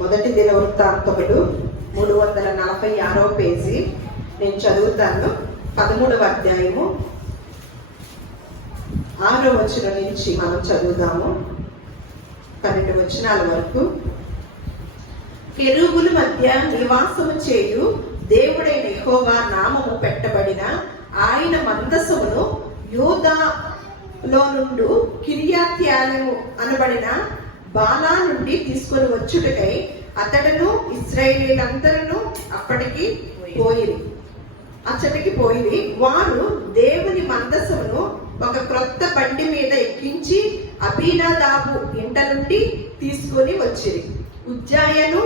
మొదటి దినవృత్తాంతములు 346వ పేజీ నేను చదువుతాను. 13వ అధ్యాయము 6వ వచనం నుంచి మనం చదువుదాము 12 వచనాల వరకు. కెరూబుల మధ్య నివాసము చేయు దేవుడైన యెహోవా నామము పెట్టబడిన ఆయన మందసమును యూదాలో నుండి కిర్యత్యారీము అనబడిన బాలా నుండి తీసుకొని వచ్చుటకై అతడును ఇశ్రాయేలీయులందరూ అచ్చటికి పోయి వారు దేవుని మందసమును ఒక క్రొత్త బండి మీద ఎక్కించి అబీనాదాబు ఇంట నుండి తీసుకొని వచ్చిరి. ఉజ్జాయను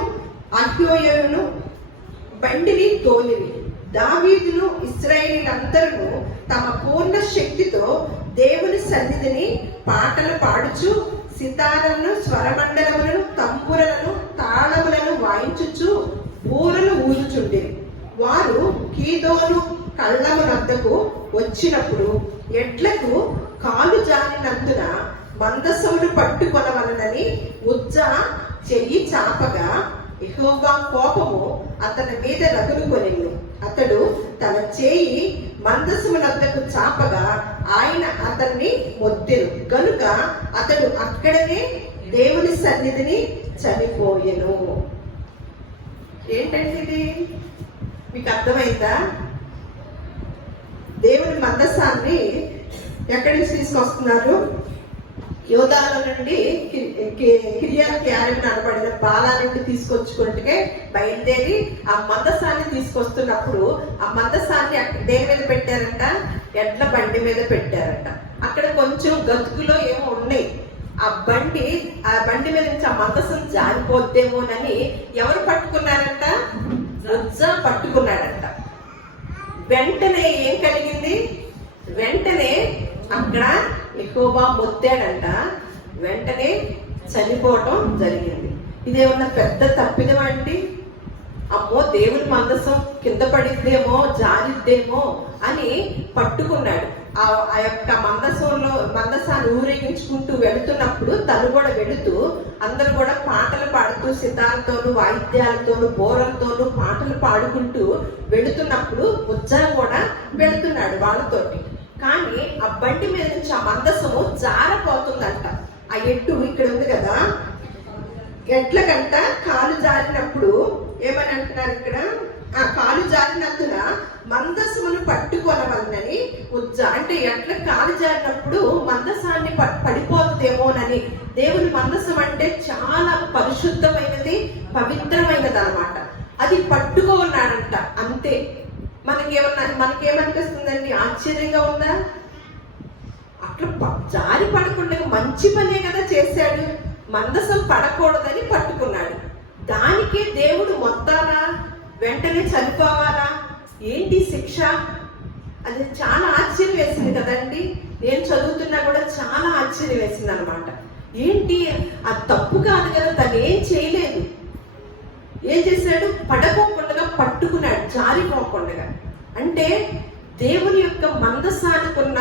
అహ్యోయును బండిని తోలిరి. దావీదును ఇశ్రాయేలీయులందరూ తమ పూర్ణ శక్తితో దేవుని సన్నిధిని పాటలు పాడుచు సితారలను, స్వరమండలములను, తంబురలను, తాళములను వాయించుచు బూరలు ఊదుచుండిరి. వారు కీదోను కళ్ళమునద్దకు వచ్చినప్పుడు ఎడ్లకు కాలు జారినందున మందసమును పట్టుకొనవలనని ఉజ్జా చెయ్యి చాపగా యెహోవా కోపము అతని మీద రగులుకొనెను. అతడు తన చేయి మందసమునద్దకు చాపగా ఆయన అతన్ని మొద్దెను గనుక అతడు అక్కడనే దేవుని సన్నిధిని చనిపోయెను. ఏంటంటే ఇది మీకు అర్థమైందా? దేవుని మందసాన్ని ఎక్కడి నుంచి తీసుకొస్తున్నారు? యోధాల నుండి కిర్యత్యారీము అనబడిన బాలా నుండి తీసుకొచ్చుకుంటే బయలుదేరి ఆ మందసాన్ని తీసుకొస్తున్నప్పుడు ఆ మందసాన్ని దేని మీద పెట్టారంట? ఎడ్ల బండి మీద పెట్టారంట. అక్కడ కొంచెం గతుకులో ఏమో ఉన్నాయి. ఆ బండి మీద నుంచి ఆ మందసం జారిపోద్దేమోనని ఎవరు పట్టుకున్నారంట? ఉజ్జా పట్టుకున్నాడంట. వెంటనే ఏం కలిగింది? వెంటనే అక్కడ యెహోవా మొత్తాడంట. వెంటనే చనిపోవటం జరిగింది. ఇదేమన్నా పెద్ద తప్పిదమా అండి? అమ్మో దేవుని మందసం కింద పడిద్దేమో, జారిద్దేమో అని పట్టుకున్నాడు. ఆ యొక్క మందసాన్ని ఊరేగించుకుంటూ వెళుతున్నప్పుడు తను కూడా వెళుతూ అందరూ కూడా పాటలు పాడుతూ సితార్తోనూ, వాయిద్యాలతోనూ, బోరలతోనూ పాటలు పాడుకుంటూ వెళుతున్నప్పుడు ఉజ్జా కూడా వెళుతున్నాడు వాళ్ళతోటి. కానీ ఆ బండి మీద నుంచి ఆ మందసము జారపోతుందంట. ఆ ఎట్టు ఇక్కడ ఉంది కదా, ఎడ్లకంట కాలు జారినప్పుడు ఏమని అంటున్నారు ఇక్కడ? ఆ కాలు జారినందున మందసమును పట్టుకొనవలనని ఉజ్జా, అంటే ఎట్ల కాలు జారినప్పుడు మందసాన్ని పడిపోతుందేమోనని. దేవుని మందసం అంటే చాలా పరిశుద్ధమైనది, పవిత్రమైనది అన్నమాట. అది పట్టుకోన్నాడంట. అంతే. మనకేమనిపిస్తుందండి? ఆశ్చర్యంగా ఉందా? అట్లా జారి పడకుండా మంచి పనే కదా చేశాడు. మందసం పడకూడదని పట్టుకున్నాడు. దానికే దేవుడు మొత్తాలా వెంటనే చనిపోవాలా? ఏంటి శిక్ష? అది చాలా ఆశ్చర్యం వేసింది కదండి. నేను చదువుతున్నా కూడా చాలా ఆశ్చర్యం వేసింది అనమాట. ఏంటి ఆ తప్పు కాదు కదా, తను ఏం చేయలేదు. ఏం చేశాడు? పడకోకుండా పట్టుకున్నాడు, జారిపోకుండా. అంటే దేవుని యొక్క మందసానికి ఉన్న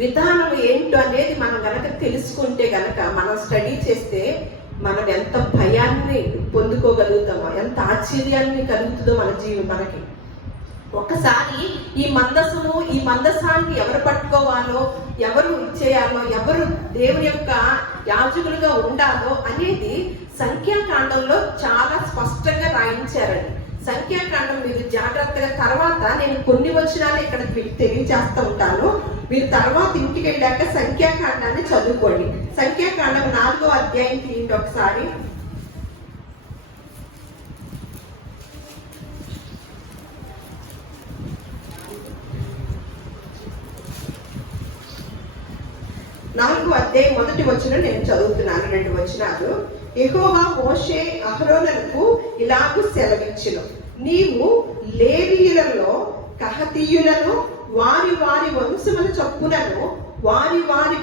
విధానం ఏంటో అనేది మనం గనక తెలుసుకుంటే గనక, మనం స్టడీ చేస్తే మనం ఎంత భయాన్ని పొందుకోగలుగుతామో, ఎంత ఆశ్చర్యాన్ని కలుగుతుందో మనకి. ఒకసారి ఈ మందసాన్ని ఎవరు పట్టుకోవాలో, ఎవరు ఇచ్చేయాలో, ఎవరు దేవుని యొక్క యాజకులుగా ఉండాలో అనేది సంఖ్యాకాండంలో చాలా స్పష్టంగా రాయించారండి. సంఖ్యాకాండం మీరు జాగ్రత్తగా తర్వాత నేను కొన్ని వచనాలు ఇక్కడ తెలియజేస్తూ ఉంటాను. మీరు తర్వాత ఇంటికి వెళ్ళాక సంఖ్యాకాండాన్ని చదువుకోండి. సంఖ్యాకాండం 4వ అధ్యాయం తీయండి ఒకసారి. నాలుగో అధ్యాయం 1వ వచనం నేను చదువుతున్నాను, 2 వచనాలు. యెహోవా మోషే అహరోనులకు ఇలాగు సెలవిచ్చెను, నీవు లేవీయులలో కహతీయులను వారి వారి వంశముల చొప్పునను వారి వారి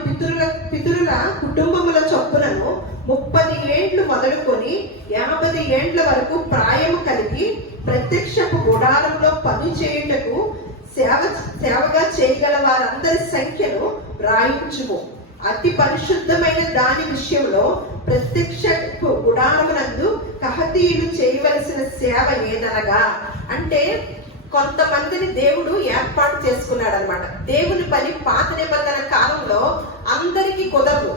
పితరుల కుటుంబముల చొప్పునను 30 ఏండ్లు మొదలుకొని 50 ఏండ్ల వరకు ప్రాయము కలిగి ప్రత్యక్షపు గుడారంలో పని చేయుటకు సేవగా చేయగల వారందరి సంఖ్యను రాయించుము. అతి పరిశుద్ధమైన దాని విషయంలో ప్రత్యక్ష గుడారమునందు కహతీయులు చేయవలసిన సేవ ఏదనగా, అంటే కొంతమందిని దేవుడు ఏర్పాటు చేసుకున్నాడు అనమాట. దేవుని పని పాత నిబంధన కాలంలో అందరికీ కుదరదు,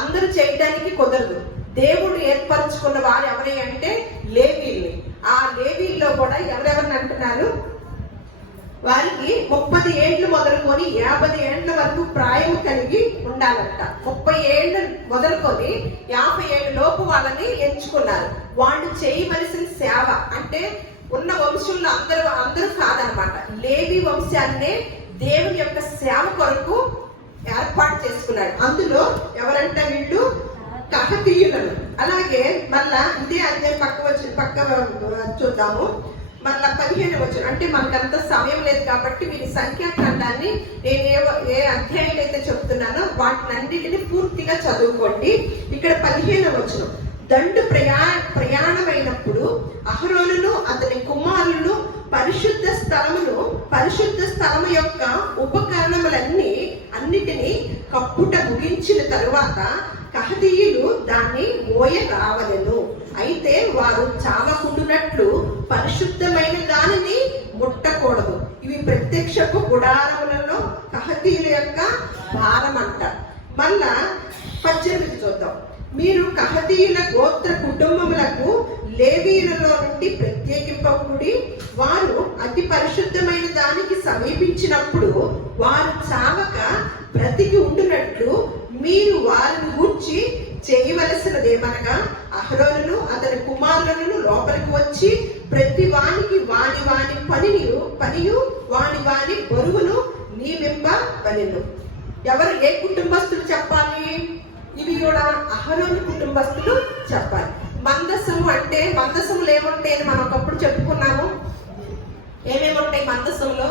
అందరూ చేయడానికి కుదరదు. దేవుడు ఏర్పరచుకున్న వారు ఎవరి అంటే లేవీల్ని. ఆ లేవీల్లో కూడా ఎవరెవరిని అంటున్నారు, వారికి 30 ఏళ్ళు మొదలుకొని 50 ఏళ్ల వరకు ప్రాయం కలిగి ఉండాలంట. 30 ఏళ్ళు మొదలుకొని 50 ఏళ్ళ లోపు వాళ్ళని ఎంచుకున్నారు. వాళ్ళు చేయవలసిన సేవ అంటే ఉన్న వంశంలో అందరూ కాదనమాట, లేవి వంశాన్నే దేవుని యొక్క సేవ కొరకు ఏర్పాటు చేసుకున్నాడు. అందులో ఎవరంటే వీళ్ళు కహతీయులను. అలాగే మళ్ళా ఇదే అధ్యాయం పక్క చూద్దాము. మళ్ళా 15 వచ్చిన, అంటే మనకంత సమయం లేదు కాబట్టి మీరు సంఖ్యాకాండాన్ని నేను ఏ అధ్యాయులు అయితే చెప్తున్నానో వాటిని అన్నిటిని పూర్తిగా చదువుకోండి. ఇక్కడ 15 వచ్చిన, దండు ప్రయాణమైనప్పుడు అహరోనును అతని కుమారులను పరిశుద్ధ స్థలము యొక్క అన్నిటినీ కప్పుట ముగించిన తరువాత కహతీయులు దాన్ని మోయ రావలెను. అయితే వారు చావకుండునట్లు పరిశుద్ధమైన దానిని ముట్టకూడదు. ఇవి ప్రత్యక్షపు గుడారములలో కహతీయుల యొక్క భారం అంట. మళ్ళా 18 చూద్దాం. మీరు కహతీయుల గోత్ర కుటుంబములకు లేవీయులలో నుండి ప్రత్యేకింపకుడి. వారు అతి పరిశుద్ధమైన దానికి సమీపించినప్పుడు వారు చావక బ్రతికి ఉండునట్లు మీరు వారిని గూర్చి చేయవలసినదేమనగా, అహరోనును అతని కుమారులను లోపలికి వచ్చి ప్రతి వానికి వాని పనియు వాని బరువును నియమింపవలెను. ఎవరు ఏ కుటుంబస్తులు చెప్పాలి? ఇవి కూడా అహరోను కుటుంబస్తులు చెప్పాలి. మందసము అంటే, మందసములు ఏముంటాయి అని మనం ఒకప్పుడు చెప్పుకున్నాము. ఏమేమి ఉంటాయి మందసంలో?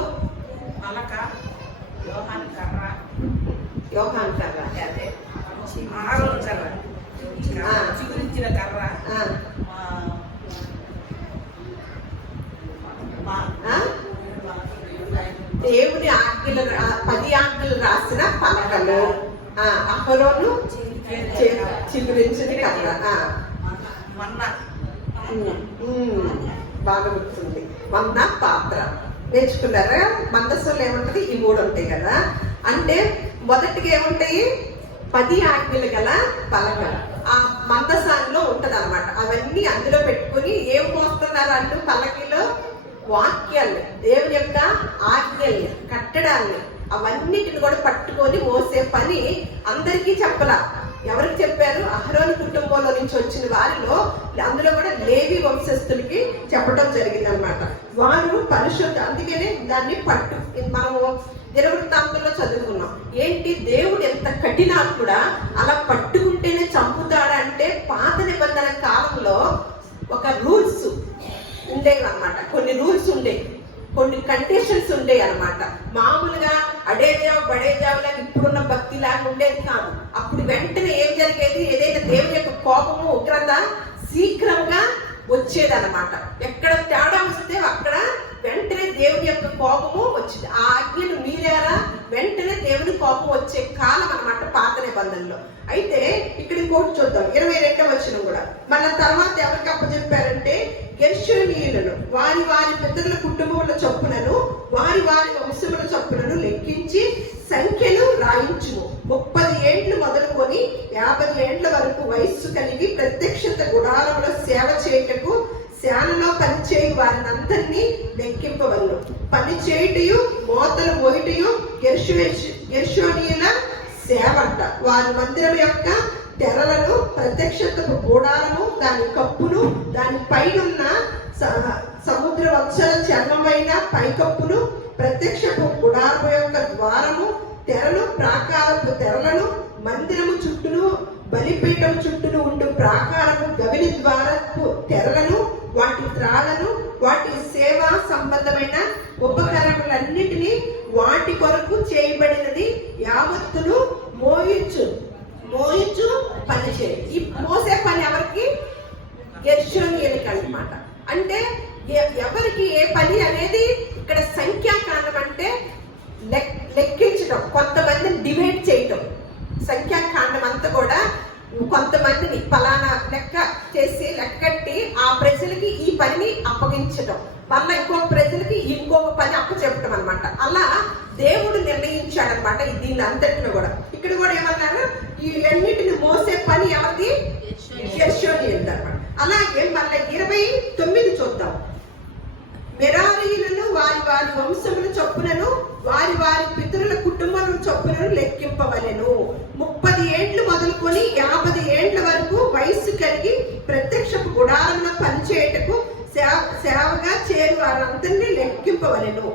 యోహాను కర్ర, చిగురించిన కర్ర, దేవుని ఆజ్ఞలు 10 ఆజ్ఞలు రాసిన పలకలు, అహరోను చిగురించిన కర్ర, బాగా గుర్తుంది. మన్న పాత్ర నేర్చుకున్నారా? మందస్సులో ఏముంటది? ఈ 3 ఉంటాయి కదా. అంటే మొదటిగా ఏముంటాయి? 10 ఆజ్ఞలు గల పలకలు ఆ మందసాల్లో ఉంటది అనమాట. అవన్నీ అందులో పెట్టుకుని ఏం మోస్తున్నారు అంటూ పల్లకిలో వాక్యాలు, దేవుని యొక్క ఆజ్ఞల్ని, కట్టడాల్ని, అవన్నిటిని కూడా పట్టుకొని మోసే పని అందరికీ చెప్పలా. ఎవరికి చెప్పారు? అహరోను కుటుంబంలో నుంచి వచ్చిన వారిలో, అందులో కూడా లేవి వంశస్థులకి చెప్పడం జరిగింది అనమాట. వారు పరిశుద్ధ, అందుకనే దాన్ని మనము దినవృత్తాంతంలో చదువుకున్నాం. ఏంటి, దేవుడు ఎంత కఠినా కూడా అలా పట్టుకుంటేనే చంపుతాడా అంటే, పాత నిబంధన కాలంలో ఒక రూల్స్ ఉండేవి అనమాట. కొన్ని రూల్స్ ఉండేవి, కొన్ని కండిషన్స్ ఉండేవి అనమాట. మామూలుగా అడేదేవ బడేదేవలా ఇప్పుడున్న భక్తి లాగా ఉండేది కాదు. అప్పుడు వెంటనే ఏం జరిగేది? ఏదైనా దేవుని యొక్క కోపము, ఉగ్రత శీఘ్రంగా వచ్చేదన్నమాట. ఎక్కడ తేడా వస్తే అక్కడ వెంటనే దేవుని యొక్క కోపము వచ్చింది. ఆ ఆజ్ఞను మీరారా, వెంటనే దేవుని కోపం వచ్చే కాలం అన్నమాట పాత నిబంధనలో. అయితే ఇక్కడ ఇంకోటి చూద్దాం, 22వ వచనం కూడా. మళ్ళీ తర్వాత ఎవరికి అప్పచెప్పారంటే, గెర్షోనీయులను వారి పితరుల కుటుంబముల చొప్పునను వారి వంశముల చొప్పునను లెక్కించి సంఖ్యను రాయించును. 30 ఏళ్లు మొదలుకొని 50 ఏళ్ల వరకు వయస్సు కలిగి ప్రత్యక్షత గుడారములో సేవ చేయుటకు శాలలో పనిచేయు వారిని అందరినీ లెక్కింపవలను. పని చేయుటయు మోతలు మోయుటయు గెర్షోనీయుల సేవంట. వారి మందిరం యొక్క తెరలను, ప్రత్యక్షతకు గూడారము, దాని కప్పును, దాని పైనున్న సముద్ర వత్సల చర్మమైన పైకప్పును, ప్రత్యక్షపు గుడారము యొక్క ద్వారము, తెరలు, ప్రాకారపు తెరలను, మందిరము చుట్టూను, బలిపీఠం చుట్టూను ఉండు ప్రాకారము, గవిని ద్వారపు తెరలను, వాటి త్రాళ్లను, వాటి సేవా సంబంధమైన ఉపకరణములన్నిటినీ వాటి కొరకు చేయబడినది యావత్తును మోయించు పని చేయి. ఈ మోసే పని ఎవరికి? గెర్షోనీయులకి అన్నమాట. అంటే ఎవరికి ఏ పని అనేది ఇక్కడ సంఖ్యాకాండం అంటే లెక్కించడం, కొంతమందిని డివైడ్ చేయటం. అంతా కూడా కొంతమందిని ఫలానా లెక్కట్టి ఆ ప్రజలకి ఈ పనిని అప్పగించడం, మళ్ళీ ప్రజలకి ఇంకొక పని అప్పచెప్పడం అనమాట. అలా దేవుడు నిర్ణయించాడనమాట దీన్ని అంతటిలో కూడా. ఇక్కడ కూడా ఏమన్నారు, ఈ అన్నిటిని మోసే పని ఎవరిది? గెర్షోనీయులది అనమాట. అలాగే మళ్ళీ 29 చూద్దాం. మెరారీయులను వారి వారి వంశముల చొప్పునను వారి వారి పితరుల కుటుంబం చొప్పునను లెక్కింపవలెను. 30 ఏండ్లు మొదలుకొని 50 ఏండ్ల వరకు వయస్సు కలిగి ప్రత్యక్షపు గుడారంలో పనిచేయటకు సేవగా చేరు వారందరినీ లెక్కింపవలెను.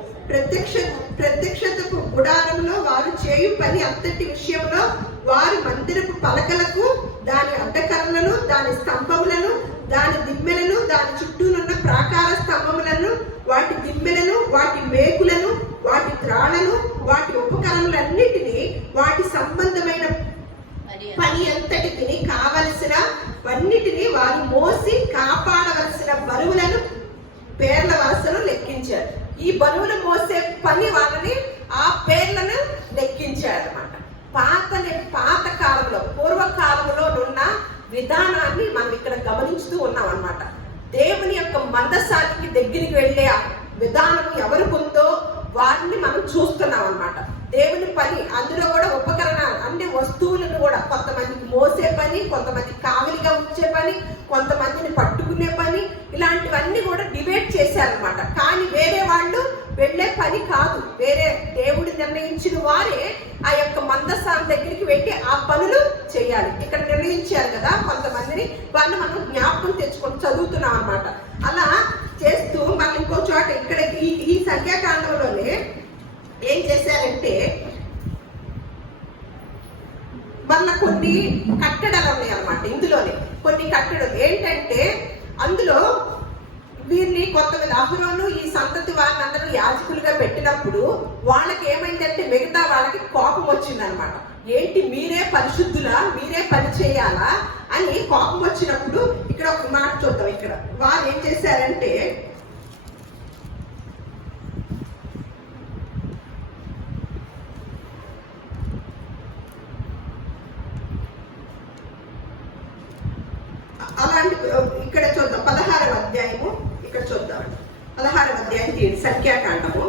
ప్రత్యక్షతకు గుడారంలో వారు చేయు పని అంతటి విషయంలో వారి మందిరపు పలకలకు, దాని అడ్డకర్రలను, దాని స్తంభములను, దాని దిమ్మెలను, దాని చుట్టూనున్న ప్రాకార స్తంభములను, వాటి దిమ్మెలను, వాటి మేకులను, వాటి త్రాళ్లను, వాటి ఉపకరణలన్నిటినీ, వాటి సంబంధమైన పని అంతటికి కావలసిన వన్నిటిని వారు మోసి కాపాడవలసిన బరువులను పేర్ల వరుసను లెక్కించారు. ఈ బరువులు మోసే పని వాళ్ళని ఆ పేర్లను లెక్కించారు అనమాట. పాత కాలంలో, పూర్వకాలంలో ఉన్న విధానాన్ని మనం ఇక్కడ గమనించుతూ ఉన్నాం అన్నమాట. దేవుని యొక్క మందసానికి దగ్గరికి వెళ్ళే విధానం ఎవరికి ఉందో వారిని మనం చూస్తున్నాం అన్నమాట. దేవుని పని అందులో కూడా ఉపకరణాలు, అన్ని వస్తువులను కూడా కొంతమందికి మోసే పని, కొంతమంది కావలిగా ఉంచే పని, కొంతమందిని పట్టుకునే పని, ఇలాంటివన్నీ కూడా డిబేట్ చేశారనమాట. కానీ వేరే వాళ్ళు వెళ్ళే పని కాదు, వేరే దేవుడు నిర్ణయించిన వారే ఆ యొక్క మందస్థానం దగ్గరికి వెళ్ళి ఆ పనులు చేయాలి. ఇక్కడ నిర్ణయించారు కదా కొంతమందిని, వాళ్ళు మనం జ్ఞాపకం తెచ్చుకొని చదువుతున్నాం అనమాట. అలా చేస్తూ మళ్ళీ ఇంకో చోట ఇక్కడ ఈ సంఖ్యాకాండంలోనే ఏం చేశారంటే మళ్ళా కొన్ని కట్టడాలు ఉన్నాయి అన్నమాట. ఇందులోనే కొన్ని కట్టడాలు ఏంటంటే, అందులో వీరిని కొంతమంది అహరోను ఈ సంతతి వారిని అందరూ యాజకులుగా పెట్టినప్పుడు వాళ్ళకి ఏమైందంటే మిగతా వాళ్ళకి కోపం వచ్చిందనమాట. ఏంటి మీరే పరిశుద్ధులా, మీరే పని చేయాలా అని కోపం వచ్చినప్పుడు ఇక్కడ ఒక మాట చూద్దాం. ఇక్కడ వాళ్ళు ఏం చేశారంటే, అలాంటి ఇక్కడ చూద్దాం 16వ అధ్యాయము, ఇక్కడ చూద్దాం 16వ అధ్యాయం సంఖ్యాకాండము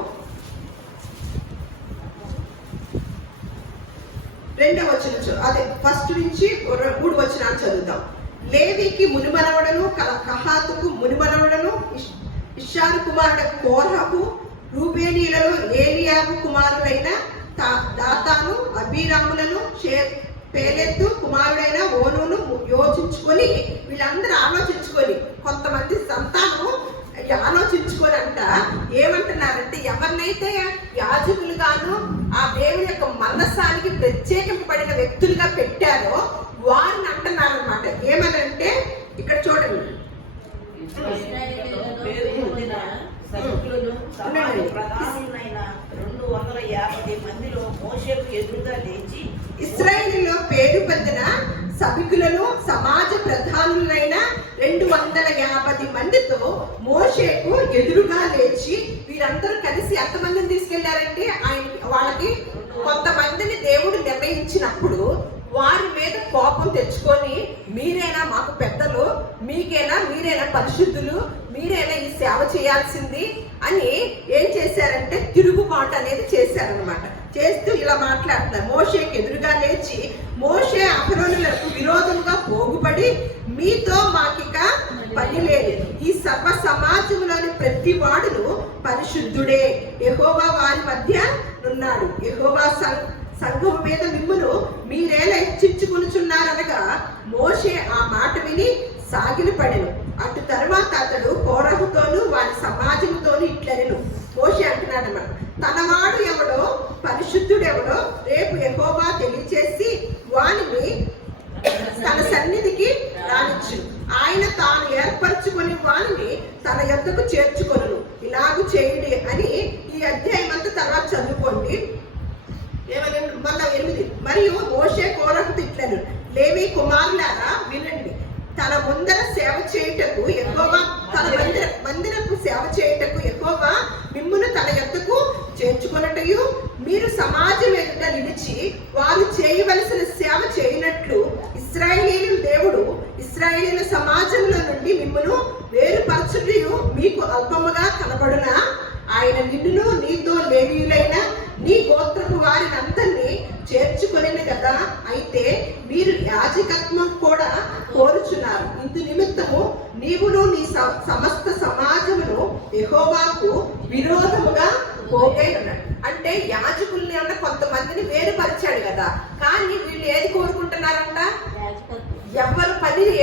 2వ వచనం, అదే ఫస్ట్ నుంచి 3 వచనాలు చదువుతాం. లేవికి మునిమనవడను, కహాతుకు మునిమనవడను, ఇషారు కుమారుడు కోరహు, రూబేనీయులలో ఏలియాబు కుమారుడైన దాతాను, అబీరాములను, పేలెత్తు కుమారుడైన ఓనును యోచించుకొని, వీళ్ళందరూ ఆలోచించుకొని, కొంతమంది సంతానం ఆలోచించుకొని అంట ఏమంటున్నారంటే, ఎవరినైతే యాజకులుగాను ఆ దేవుని యొక్క మందసానికి ప్రత్యేకింపబడిన వ్యక్తులుగా పెట్టారో వారిని అంటున్నారు అనమాట. ఏమనంటే ఇక్కడ చూడండి, ఇశ్రాయేలులో పేరు పొందిన సభికులను సమాజ ప్రధానులైన 250 మందితో మోషేకు ఎదురుగా లేచి, వీరందరూ కలిసి ఎంతమందిని తీసుకెళ్లారంటే వాళ్ళకి కొంతమందిని దేవుడు నిర్ణయించినప్పుడు వారి మీద కోపం తెచ్చుకొని, మీరేనా మాకు పెద్దలు, మీరేనా పరిశుద్ధులు, మీరేనా ఈ సేవ చేయాల్సింది అని ఏం చేశారంటే తిరుగుబాటు అనేది చేశారనమాట. చేస్తూ ఇలా మాట్లాడుతున్నారు. మోషేకి ఎదురుగా లేచి, మోషే అహరోనులకు విరోధముగా పోగుపడి, మీతో మాకిక పని లేదు, ఈ సర్వ సమాజంలోని ప్రతి వాడును పరిశుద్ధుడే, యెహోవా వారి మధ్య ఉన్నాడు, యెహోవా సంఘం మీద మిమ్మును మీరేలా హెచ్చించుకొనుచున్నారనగా, మోషే ఆ మాట విని సాగిలపడెను. అటు తరువాత అతడు కోరహుతోను వారి సమాజంతోను ఇట్లనెను. మోషే అంటున్నాడు అన్నమాట, తనవాడు ఎవడో పరిశుద్ధుడెవడో రేపు యెహోవా తెలియచేసి వానిని తన సన్నిధికి రానిచ్చు, ఆయన తాను ఏర్పరచుకొని వానిని తన యొద్దకు చేర్చుకొను, ఇలాగూ చేయుడి అని ఈ అధ్యాయం అంతా తర్వాత చదువుకోండి. మళ్ళా 8, మరియు మోషే కోరహుతో ఇట్లనెను, లేవి కుమారులారా వినండి, తన ముందర సేవ చేయుటకు యెహోవా, తన మందిరపు సేవ చేయుటకు యెహోవా మిమ్మును తన యొద్దకు చేర్చుకొనుటయు, మీరు సమాజం ఎదుట నిలిచి వారు చేయవలసిన సేవ చేయనట్లు ఇశ్రాయేలీయుల సమాజంలో నుండి మిమ్మును వేరుపరచుటయు మీకు అల్పముగా కనబడునా? ఆయన నిన్నును నీతో లేవీయులైన నీ గోత్రపు వారిని అందరినీ చేర్చుకొనిను కదా. అయితే మీరు యాజకత్వం కూడా కోరుచున్నారు. ఇందు నిమిత్తము నీవును నీ సమస్త సమాజమును యెహోవాకు విరోధముగా పోగై ఉన్నాడు. అంటే యాజకుల్ని అన్న కొంతమందిని వేరుపరిచాడు కదా, కానీ వీళ్ళు ఏది కోరుకుంటున్నారంట?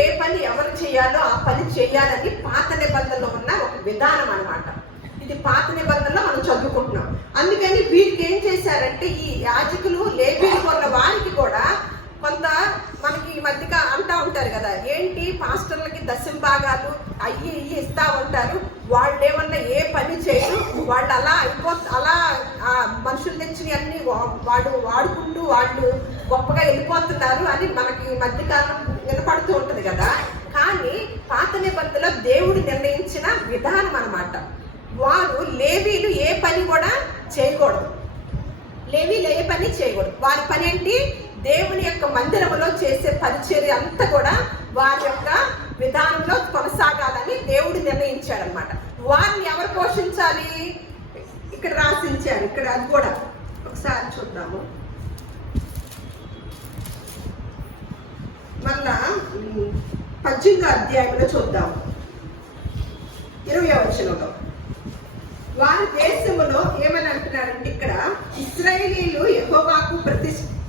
ఏ పని ఎవరు చేయాలో ఆ పని చేయాలని పాత నిబంధనలో ఉన్న ఒక విధానం అన్నమాట. ఇది పాత నిబంధనలో మనం చదువుకుంటున్నాం. అందుకని వీరికి ఏం చేశారంటే, ఈ యాజకులు లేవీయులు కొన్న వారికి కూడా కొంత మనకి ఈ మధ్యగా అంటా ఉంటారు కదా, ఏంటి పాస్టర్లకి దశమ భాగాలు అయ్యి ఇస్తా ఉంటారు, వాళ్ళు ఏమన్నా ఏ పని చేయరు, వాళ్ళు అలా మనుషులు తెచ్చిన అన్ని వాడుకుంటూ వాళ్ళు గొప్పగా వెళ్ళిపోతున్నారు అని మనకి ఈ మధ్యకాలం వినపడుతూ ఉంటది కదా. కానీ పాత నిబంధనలో దేవుడు నిర్ణయించిన విధానం అన్నమాట. వారు లేవీలు ఏ పని కూడా చేయకూడదు. లేవీలు ఏ పని చేయకూడదు. వారి పని ఏంటి? దేవుని యొక్క మందిరంలో చేసే పరిచర్య అంతా కూడా వారి యొక్క విధానంలో కొనసాగాలని దేవుడు నిర్ణయించాడు అనమాట. వారిని ఎవరు పోషించాలి? ఇక్కడ రాసించారు. ఇక్కడ అది కూడా ఒకసారి చూద్దాము. మళ్ళా 18వ అధ్యాయంలో చూద్దాము, 20వ వచనంలో. వారి దేశములో ఏమని అంటున్నారంటే, ఇక్కడ ఇశ్రాయేలీయులు యెహోవాకు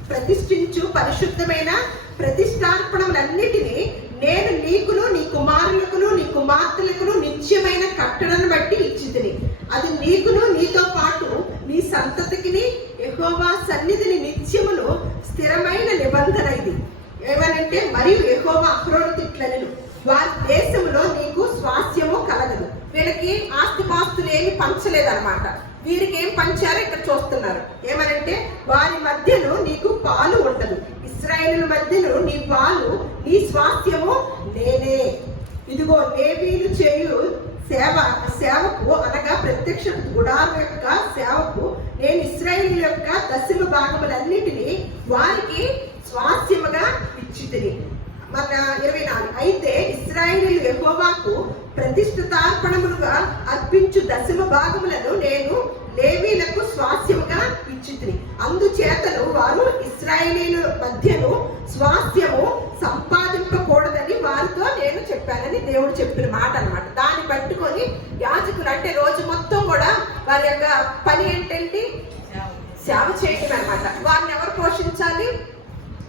ప్రతిష్ఠించు పరిశుద్ధమైన ప్రతిష్టార్పణములన్నిటినీ నేను నీకును నీ కుమారులకును నీ కుమార్తెలకును నిత్యమైన కట్టడను బట్టి ఇచ్చితిని. అది నీకును నీతో పాటు నీ సంతతికిని యెహోవా సన్నిధిని నిత్యమును స్థిరమైన నిబంధన ఇది. ఏమనంటే, మరియు యెహోవా అహరోను తిట్లనెను, వారి దేశంలో నీకు స్వాస్థ్యము కలగదు. వీళ్ళకి ఆస్తిపాస్తులు ఏమి పంచలేదన్నమాట. వీరికి ఏం పంచారో ఇక్కడ చూస్తున్నారు. ఏమనంటే, వారి మధ్యలో నీకు పాలు ఉండదు. ఇశ్రాయేలు మధ్యలో నీ పాలు నీ స్వాస్థ్యము నేనే. ఇదిగో లేవీయులు చేయు సేవకు అనగా ప్రత్యక్ష గుడారం యొక్క సేవకు నేను ఇశ్రాయేలు యొక్క దశమ భాగములన్నిటినీ వారికి స్వాస్థ్యముగా ఇచ్చితిని. మన 24. అయితే ఇశ్రాయేలీయులు యెహోవాకు ప్రతిష్ఠితార్పణములుగా అర్పించు దశమ భాగములను నేను లేవీలకు స్వాస్థ్యముగా ఇచ్చితిని. అందుచేతను వారు ఇశ్రాయేలీయుల మధ్యను స్వాస్థ్యము సంపాదింపకూడదని వారితో నేను చెప్పానని దేవుడు చెప్పిన మాట అన్నమాట. దాన్ని పట్టుకొని యాజకులు అంటే రోజు మొత్తం కూడా వారి యొక్క పని ఏంటంటే సేవ చేయడం అన్నమాట. వారిని ఎవరు పోషించాలి?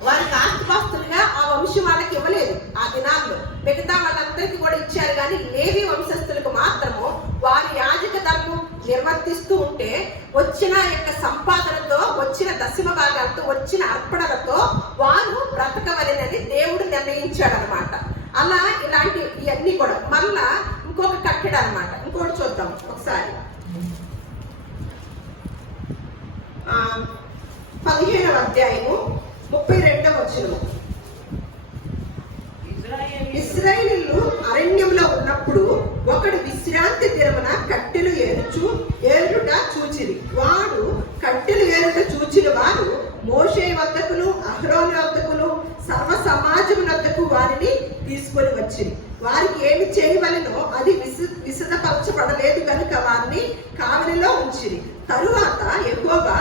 వారికి ఆస్తిపాస్తులుగా ఆ వంశం వాళ్ళకి ఇవ్వలేదు ఆ దినాల్లో. మిగతా వాళ్ళందరికీ కూడా ఇచ్చారు, కానీ లేవి వంశస్థులకు మాత్రము వారి యాజక ధర్మం నిర్వర్తిస్తూ ఉంటే వచ్చిన యొక్క సంపాదనతో, వచ్చిన దశమ భాగాలతో, వచ్చిన అర్పణలతో వారు బ్రతకవలెనని దేవుడు నిర్ణయించాడు అనమాట. అలా ఇలాంటి ఇవన్నీ కూడా మళ్ళా ఇంకొక కట్టడ అనమాట. ఇంకోటి చూద్దాం ఒకసారి. 15వ అధ్యాయము 32వ వచనము. ఇశ్రాయేలీయులు అరణ్యంలో ఉన్నప్పుడు ఒకడు విశ్రాంతి దినమున కట్టెలు ఏరుట చూచిరి. వాడు కట్టెలు ఏరుట చూచిన వారు మోషే వద్దకును అహరోను వద్దకును సర్వ సమాజము వద్దకు వారిని తీసుకొని వచ్చిరి. వారికి ఏమి చేయవలెనో అది విశదపరచబడలేదు కనుక వారిని కావలిలో ఉంచిరి. తరువాత యెహోవా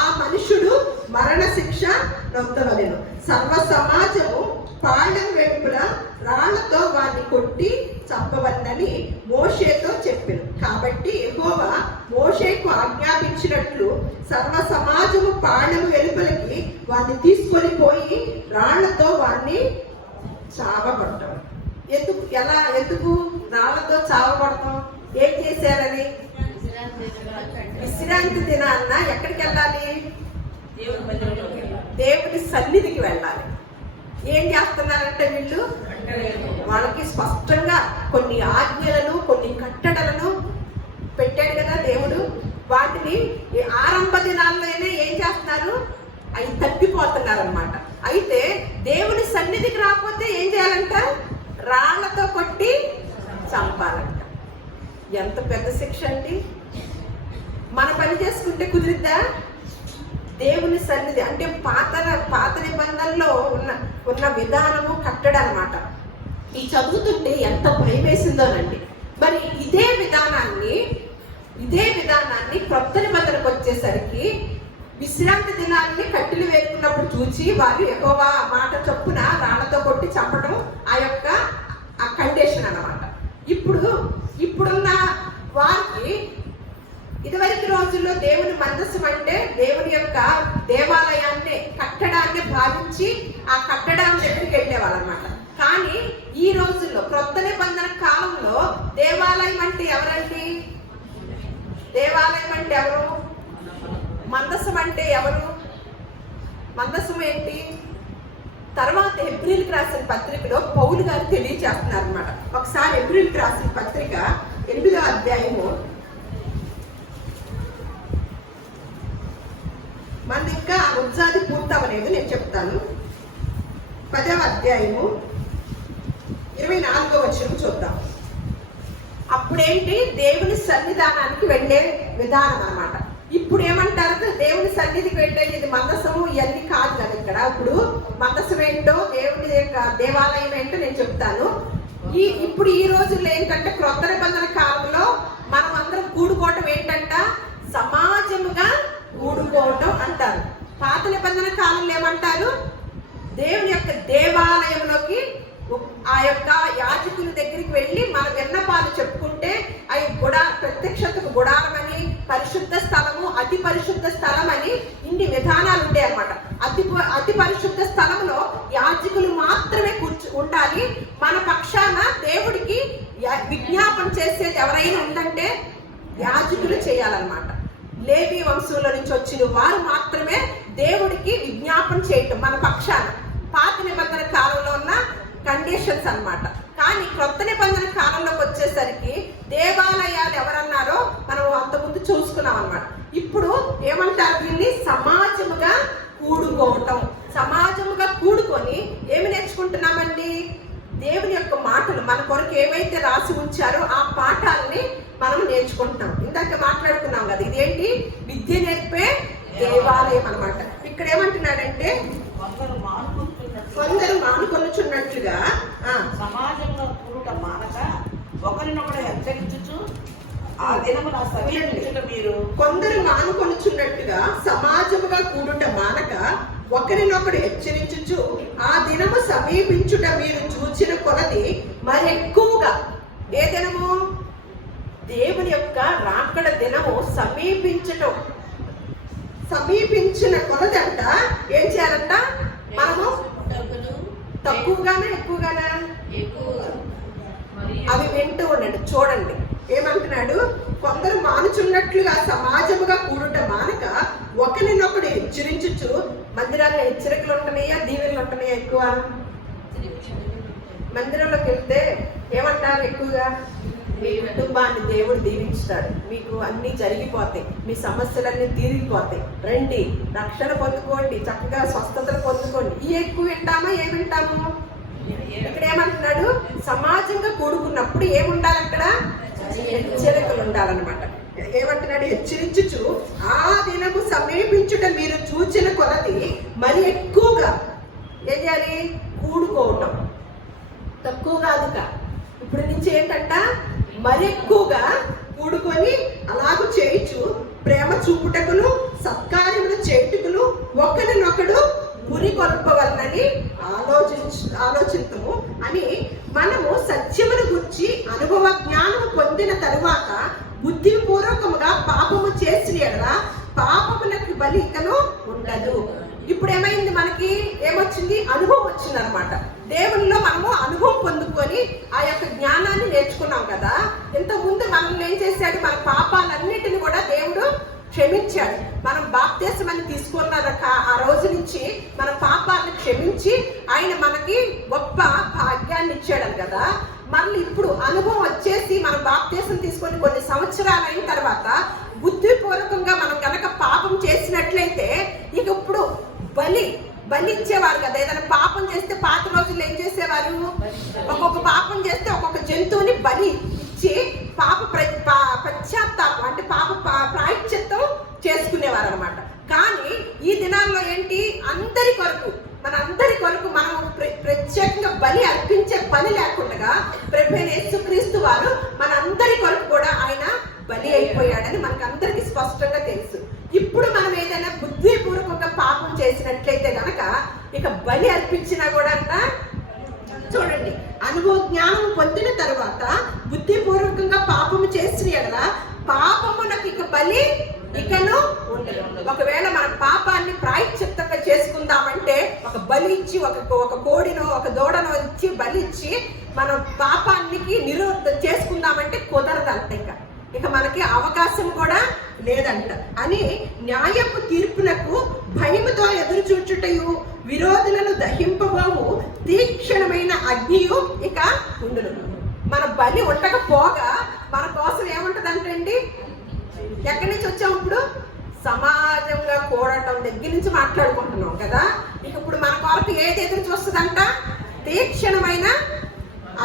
ఆ మనుషుడు మరణ శిక్ష నొందవలెను. సర్వ సమాజము పాళెం వెలుపల రాళ్లతో వారిని కొట్టి చంపవలెనని మోషేతో చెప్పెను. కాబట్టి యెహోవా మోషేకు ఆజ్ఞాపించినట్లు సర్వ సమాజము పాళెం వెలుపలకి వారిని తీసుకొని పోయి రాళ్లతో వారిని చావబడతాం. ఎందుకు రాళ్లతో చావబడతాం? ఏం చేశారని? విశ్రాంతి దినాన్న ఎక్కడికి వెళ్ళాలి? దేవుడి సన్నిధికి వెళ్ళాలి. ఏం చేస్తున్నారంటే వీళ్ళు వాళ్ళకి స్పష్టంగా కొన్ని ఆజ్ఞలను, కొన్ని కట్టడలను పెట్టాడు కదా దేవుడు. వాటిని ఆరంభ దినాల్లోనే ఏం చేస్తున్నారు? అవి తప్పిపోతున్నారు అన్నమాట. అయితే దేవుని సన్నిధికి రాకపోతే ఏం చేయాలంట? రాళ్లతో కొట్టి చంపాలంట. ఎంత పెద్ద శిక్ష అండి! మన పని చేసుకుంటే కుదిరిద్దా? దేవుని సన్నిధి అంటే పాత నిబంధనలో ఉన్న విధానము కట్టడం అనమాట. ఈ చదువుతుంటే ఎంత భయం వేసిందోనండి. మరి ఇదే విధానాన్ని క్రొత్త నిబంధనకు వచ్చేసరికి విశ్రాంతి దినాన్ని కట్టెలు వేసుకున్నప్పుడు చూసి వారు యెహోవా మాట చొప్పున రాళ్లతో కొట్టి చంపడం ఆ కండిషన్ అన్నమాట. ఇప్పుడున్న వారికి ఇదివరకు రోజుల్లో దేవుని మందస్సం అంటే దేవుని యొక్క దేవాలయాన్ని కట్టడాన్ని భావించి ఆ కట్టడాన్ని దగ్గరికి వెళ్ళేవాళ్ళు అనమాట. కానీ ఈ రోజుల్లో క్రొత్త నిబంధన కాలంలో దేవాలయం అంటే ఎవరండి? దేవాలయం అంటే ఎవరు? మందస్సం అంటే ఎవరు? మందస్సం ఏంటి? తర్వాత హెబ్రీలకు రాసిన పత్రికలో పౌలు గారు తెలియజేస్తున్నారు అనమాట. ఒకసారి హెబ్రీలకు రాసిన పత్రిక 8వ అధ్యాయము, మన ఇంకా ఉజ్జాది పూర్తవలేదు, నేను చెప్తాను. 10వ అధ్యాయము 24వ వచనం చూద్దాం. అప్పుడేంటి? దేవుని సన్నిధానానికి వెళ్ళే విధానం అన్నమాట. ఇప్పుడు ఏమంటారు? దేవుని సన్నిధికి వెళ్ళేది ఇది మందసము ఇవన్నీ కాదు కదా. ఇక్కడ ఇప్పుడు మందసం ఏంటో, దేవుని యొక్క దేవాలయం ఏంటో నేను చెప్తాను. ఇప్పుడు ఈ రోజుల్లో ఏంటంటే క్రొత్త నిబంధన కాలంలో మనం అందరం కూడుకోవటం ఏంటంట? సమాజముగా కూడుకోవటం అంటారు. పాత నిబంధన కాలంలో ఏమంటారు? దేవుని యొక్క దేవాలయంలోకి ఆ యొక్క యాజకుల దగ్గరికి వెళ్ళి మన విన్నపాలు చెప్పుకుంటే అవి ప్రత్యక్షతకు గుడారమని, పరిశుద్ధ స్థలము, అతి పరిశుద్ధ స్థలం అని ఇన్ని విధానాలు ఉంటాయి అన్నమాట. అతి పరిశుద్ధ స్థలంలో యాజకులు మాత్రమే ఉండాలి. మన పక్షాన దేవుడికి విజ్ఞాపన చేసేది ఎవరైనా ఉందంటే యాజకులు చేయాలన్నమాట. లేవి వంశంలో నుంచి వచ్చిన వారు మాత్రమే దేవుడికి విజ్ఞాపన చేయటం మన పక్షాన. పాత నిబంధన కాలంలో ఉన్న కండిషన్స్ అన్నమాట. కానీ క్రొత్త నిబంధన కాలంలోకి వచ్చేసరికి దేవాలయాలు ఎవరన్నారో మనం అంతకుముందు చూసుకున్నాం అన్నమాట. ఇప్పుడు ఏమంటారు? దీన్ని సమాజముగా కూడుకోవటం. సమాజముగా కూడుకొని ఏమి నేర్చుకుంటున్నామండి? దేవుని యొక్క మాటలు మన కొరకు ఏవైతే రాసి ఉంచారో ఆ పాఠాలని మనం నేర్చుకుంటున్నాం. ఇందాక మాట్లాడుకున్నాం కదా, ఇదేంటి? విద్య నేర్పే దేవాలయం అన్నమాట. ఇక్కడ ఏమంటున్నాడంటే కొందరు మానుకొనుచున్నట్లుగా సమాజంలో కూడుట మానక ఒకరినొకడు హెచ్చరించుచు ఆ దినమున సమీపించుట మీరు. కొందరు మానుకొనుచున్నట్టుగా సమాజముగా కూడుట మానక ఒకరినొకడు హెచ్చరించుచు ఆ దినము సమీపించుట మీరు చూచిన కొలది మరి ఎక్కువగా. ఏ దినము? దేవుని యొక్క రాకడ దినము సమీపించిన కొలదంట ఏం చేయాలంట? మనము తక్కువగానే ఎక్కువగానా? అవి వింటూ ఉండండి, చూడండి ఏమంటున్నాడు. కొందరు మానుచున్నట్లుగా సమాజముగా కూడుట మానక ఒకరినొకడు హెచ్చరించుచు. మందిరాల్లో హెచ్చరికలు ఉంటున్నాయా, దీవెనలు ఉంటున్నాయా? ఎక్కువ మందిరంలోకి వెళ్తే ఏమంటారు? ఎక్కువగా మీ కుటుంబాన్ని దేవుడు దీవించుతాడు, మీకు అన్ని జరిగిపోతాయి, మీ సమస్యలన్నీ తీరిగిపోతాయి, రండి రక్షణ పొందుకోండి, చక్కగా స్వస్థతలు పొందుకోండి. ఈ ఎక్కువ వింటామా? ఏం వింటాము? ఇక్కడ ఏమంటున్నాడు? సమాజంగా కూడుకున్నప్పుడు ఏముండాలి? అక్కడ హెచ్చరికలు ఉండాలన్నమాట. ఏమంటున్నాడు? హెచ్చరించుచు ఆ దినము సమీపించుట మీరు చూచిన కొలది మరి ఎక్కువగా ఏం చేయాలి? కూడుకోవటం. తక్కువ కాదుగా. ఇప్పుడు నుంచి ఏంటంట? మరి ఎక్కువగా కూడుకొని అలాగూ చేయొచ్చు. ప్రేమ చూపుటకును సత్కార్యములు చేయుటకును ఒకరినొకడు గురి కొల్పవలనని ఆలోచించము అని మనము సత్యమును గురించి అనుభవ జ్ఞానము పొందిన తరువాత బుద్ధిపూర్వకముగా పాపము చేసిన ఎడల పాపములకు బలి ఇకను ఉండదు. ఇప్పుడు ఏమైంది? మనకి ఏమొచ్చింది? అనుభవం వచ్చింది అనమాట. దేవునిలో మనము అనుభవం పొందుకొని ఆ యొక్క జ్ఞానాన్ని నేర్చుకున్నాం కదా. ఇంతకుముందు మనల్ని ఏం చేశాడు? మన పాపాలన్నిటిని కూడా దేవుడు క్షమించాడు. మనం బాప్తిస్మాన్ని తీసుకున్న ఆ రోజు నుంచి మన పాపాలను క్షమించి ఆయన మనకి గొప్ప భాగ్యాన్ని ఇచ్చాడు కదా. మళ్ళీ ఇప్పుడు అనుభవం వచ్చేసి మనం బాప్తిస్మం తీసుకొని కొన్ని సంవత్సరాలు అయిన తర్వాత బుద్ధిపూర్వకంగా మనం కనుక పాపం చేసినట్లయితే ఇక ఇప్పుడు బలి ఇచ్చేవారు కదా. ఏదైనా పాపం చేస్తే పాత రోజుల్లో ఏం చేసేవారు? ఒక్కొక్క పాపం చేస్తే ఒక్కొక్క జంతువుని బలి ఇచ్చి పాప పశ్చాత్తాపం అంటే పాప ప్రాయశ్చిత్తం చేసుకునేవారు అనమాట. కానీ ఈ దినాల్లో ఏంటి? అందరి కొరకు మనం ప్రత్యేకంగా బలి అర్పించే పని లేకుండా ప్రభువైన యేసుక్రీస్తు వారు మనందరి కొరకు కూడా ఆయన బలి అయిపోయాడని మనకందరికి స్పష్టంగా తెలుసు. ఇప్పుడు మనం ఏదైనా బుద్ధిపూర్వకంగా పాపం చేసినట్లయితే గనక ఇక బలి అర్పించినా కూడా అంట చూడండి, అనుభవ జ్ఞానం పొందిన తర్వాత బుద్ధిపూర్వకంగా పాపము చేసిన ఎడల పాపమునకు ఇక బలి ఇకను ఉండదు. ఒకవేళ మన పాపాన్ని ప్రాయశ్చిత్తంగా చేసుకుందామంటే ఒక బలి ఇచ్చి ఒక కోడినో ఒక దూడనో ఇచ్చి బలి ఇచ్చి మనం పాపానికి నిరోధం చేసుకుందామంటే కుదరదంట. ఇక మనకి అవకాశం కూడా లేదంట అని న్యాయపు తీర్పునకు భయముతో ఎదురు చూచుటయు విరోధులను దహింపబోవు తీక్షణమైన అగ్నియు ఇక ఉండును. మన బలి ఉండకపోగా మన కోసం ఏముంటదంటండి? ఎక్కడి నుంచి వచ్చాం? ఇప్పుడు సమాజంగా కూడటం దగ్గర నుంచి మాట్లాడుకుంటున్నాం కదా. ఇక ఇప్పుడు మన కొరకు ఏది ఎదురు చూస్తుందంట? తీక్షణమైన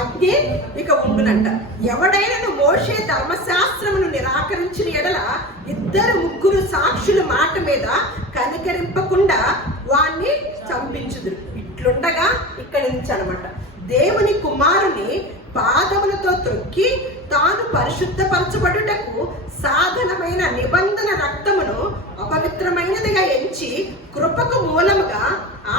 అగ్ని ఇక ఉండునంట. ఎవడైనా మోషే ధర్మశాస్త్రమును నిరాకరించిన ఎడల 2-3 సాక్షుల మాట మీద కనికరింపకుండా వాణ్ణి చంపించుదురు. ఇట్లుండగా ఇక్కడి నుంచి అనమాట, దేవుని కుమారుని పాదములతో తొక్కి తాను పరిశుద్ధపరచబడుటకు సాధనమైన నిబంధన రక్తమును అపవిత్రమైనదిగా ఎంచి కృపకు మూలముగా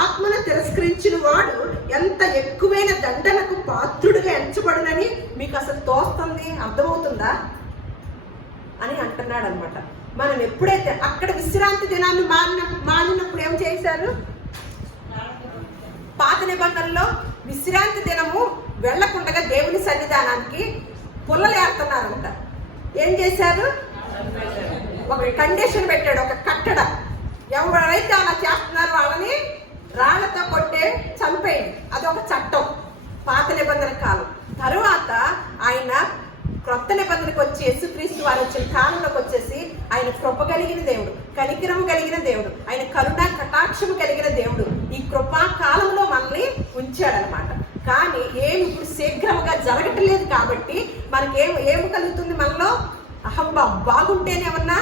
ఆత్మను తిరస్కరించిన వాడు ఎంత ఎక్కువైన దండనకు పాత్రుడిగా ఎంచబడునని మీకు అసలు తోస్తుంది, అర్థమవుతుందా అని అంటున్నాడు అనమాట. మనం ఎప్పుడైతే అక్కడ విశ్రాంతి దినాన్ని మానినప్పుడు ఏం చేశారు? పాత నిబంధనలో విశ్రాంతి దినము వెళ్లకుండా దేవుని సన్నిధానానికి పుల్లలు ఏరుతున్నారంట. ఏం చేశారు? ఒక కండిషన్ పెట్టాడు, ఒక కట్టడ. ఎవరైతే అలా చేస్తున్నారో వాళ్ళని రాళ్లతో కొట్టే చంపేయండి. అదొక చట్టం పాత నిబంధన కాలం. తరువాత ఆయన క్రొత్త నిబంధనకు వచ్చి యేసుక్రీస్తు వారు వచ్చిన కాలంలోకి వచ్చేసి ఆయన కృప కలిగిన దేవుడు, కనికరం కలిగిన దేవుడు, ఆయన కరుణ కటాక్షము కలిగిన దేవుడు ఈ కృపా కాలంలో మనల్ని ఉంచాడనమాట. కానీ ఏమి ఇప్పుడు శీఘ్రముగా జరగట్లేదు కాబట్టి మనకేం కలుగుతుంది? మనలో అహంభావం. బాగుంటేనేమన్నా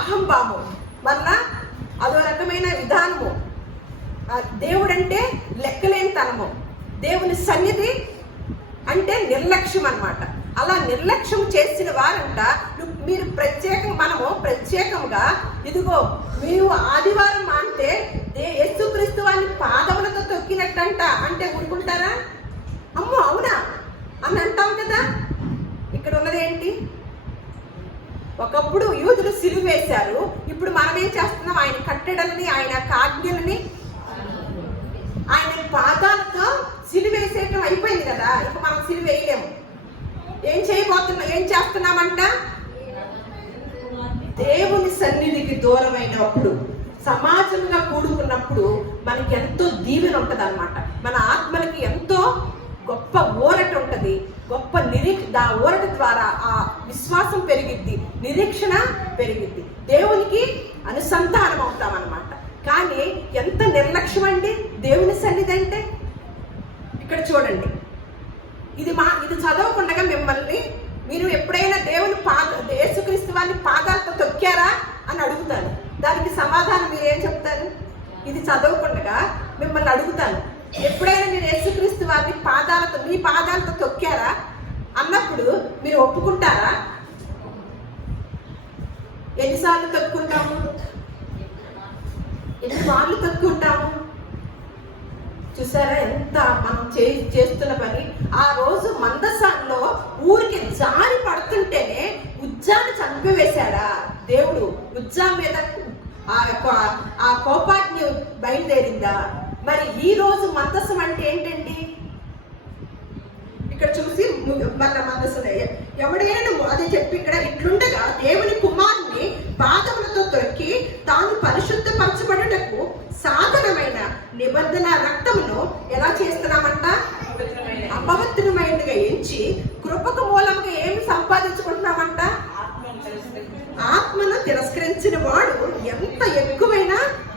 అహంభావం, మళ్ళా అదో రకమైన విధానము. దేవుడంటే లెక్కలేని తనము, దేవుని సన్నిధి అంటే నిర్లక్ష్యం అన్నమాట. అలా నిర్లక్ష్యం చేసిన వారంట మీరు మనము ప్రత్యేకంగా ఇదిగో మీరు ఆదివారం అంటే యేసుక్రీస్తు వారిని పాదములతో తొక్కినట్టంట అంటే ఊరుకుంటారా? అమ్మో అవునా అని అంటాం కదా. ఇక్కడ ఉన్నది ఏంటి? ఒకప్పుడు యూదులు సిలువ వేశారు, ఇప్పుడు మనం ఏం చేస్తున్నాం? ఆయన కట్టడలని, ఆయన ఆజ్ఞలని, ఆయన పాదాలతో సిలువ వేసేయటం అయిపోయింది కదా. ఇక మనం సిలువ వేయలేము. ఏం చేస్తున్నామంట? దేవుని సన్నిధికి దూరమైనప్పుడు, సమాజంగా కూడుకున్నప్పుడు మనకి ఎంతో దీవెన ఉంటది అనమాట. మన ఆత్మలకి ఎంతో గొప్ప ఊరట ఉంటది, గొప్ప ఆ ఊరట ద్వారా ఆ విశ్వాసం పెరిగిద్ది, నిరీక్షణ పెరిగిద్ది, దేవునికి అనుసంధానం అవుతాం అన్నమాట. కానీ ఎంత నిర్లక్ష్యం అండి దేవుని సన్నిధి అంటే. ఇక్కడ చూడండి, ఇది చదవకుండా మిమ్మల్ని మీరు ఎప్పుడైనా దేవుని యేసుక్రీస్తు వారిని పాదాలతో తొక్కారా అని అడుగుతాను. దానికి సమాధానం మీరేం చెప్తారు? ఇది చదవకుండా మిమ్మల్ని అడుగుతాను, ఎప్పుడైనా మీరు యేసుక్రీస్తు వారిని మీ పాదాలతో తొక్కారా అన్నప్పుడు మీరు ఒప్పుకుంటారా? ఎన్నిసార్లు తొక్కుంటాము? ఎన్ని మార్లు తొక్కుంటాము? చూసారా ఎంత మనం చేస్తున్న పని. ఆ రోజు మందసాల్లో ఊరికి జారి పడుతుంటేనే ఉజ్జాను చంపివేశాడా దేవుడు? ఉజ్జా మీద ఆ కోపాగ్ని బయలుదేరిందా? మరి ఈ రోజు మందసం అంటే ఏంటండి? ఇక్కడ చూసి మన మనసునే ఎవడైనా అదే చెప్పి ఇక్కడ ఇట్లుండగా దేవుని కుమారుని పాదములతో తొక్కి తాను పరిశుద్ధపరచబడుటకు సాధనమైన నిబంధన రక్తమును ఎలా చేస్తున్నామంట? అపవిత్రమైనదిగా ఎంచి కృపకు మూలంగా ఏమి సంపాదించుకుంటున్నామంట? ఆత్మను తిరస్కరించిన వాడు ఎంత ఎక్కువైన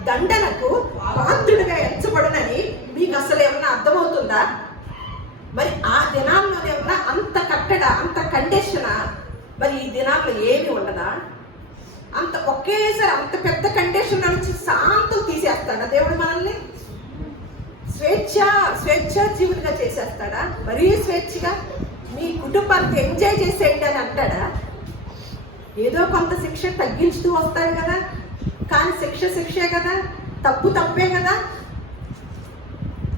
దండనకు పాత్రుడిగా ఎంచబడునని మీకు అసలు ఏమన్నా అర్థమవుతుందా? మరి ఆ దినాల్లో ఏమన్నా అంత కట్టడ, అంత కండిషనా? మరి ఈ దినాల్లో ఏమి ఉండదా? అంత ఒకేసారి అంత పెద్ద కండిషన్ నుంచి శాంతం తీసేస్తాడా దేవుడు మనల్ని? స్వేచ్ఛా జీవులుగా చేసేస్తాడా? మరీ స్వేచ్ఛగా మీ కుటుంబానికి ఎంజాయ్ చేసేయండి అని అంటాడా? ఏదో కొంత శిక్ష తగ్గించుతూ వస్తాడు కదా, కానీ శిక్షే కదా, తప్పే కదా.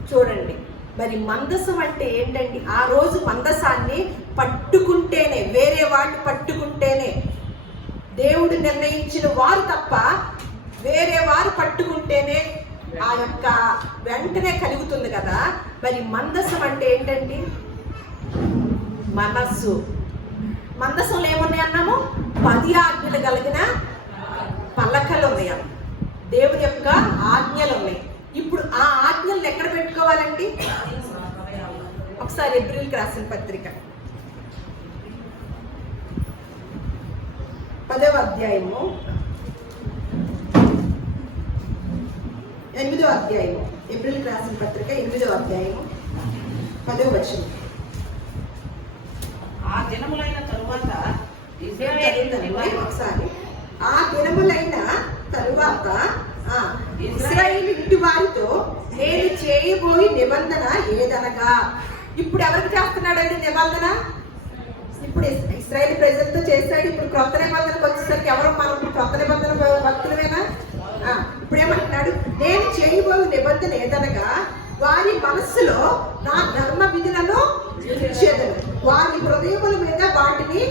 చూడండి, మరి మందసం అంటే ఏంటండి? ఆ రోజు మందసాన్ని పట్టుకుంటేనే, వేరే వాళ్ళు పట్టుకుంటేనే, దేవుడు నిర్ణయించిన వారు తప్ప వేరే వారు పట్టుకుంటేనే ఆ యొక్క వెంటనే కలుగుతుంది కదా. మరి మందసం అంటే ఏంటండి? మనస్సు. మందసంలో ఏమున్నాయి అన్నాము? 10 ఆజ్ఞలు కలిగిన పలకలు ఉన్నాయి, దేవుని యొక్క ఆజ్ఞలు ఉన్నాయి. ఇప్పుడు ఆ ఆజ్ఞలను ఎక్కడ పెట్టుకోవాలండి? ఒకసారి ఎబ్రిల్కి రాసిన పత్రిక 10వ అధ్యాయము 8వ అధ్యాయము, ఏప్రిల్కి రాసిన పత్రిక 8వ అధ్యాయము 10వ వచనం. ఆ దినములైన తరువాత ఒకసారి ఆ దినములైన తరువాత ఇశ్రాయేలు ఇంటి వారితో నేను చేయబోయి నిబంధన ఏదనగా. ఇప్పుడు ఎవరికి చేస్తున్నాడండి నిబంధన? ఇప్పుడు ఇశ్రాయేలు ప్రజలతో చేస్తాడు. ఇప్పుడు క్రొత్త నిబంధనకు వచ్చేసరికి ఎవరు? మనం క్రొత్త నిబంధన భక్తులమేనా? ఇప్పుడు ఏమంటున్నాడు? నేను చేయబోయే నిబంధన ఏదనగా వారి మనస్సులో నా ధర్మ విధులను ఉంచేదను, వారి హృదయముల మీద వాటిని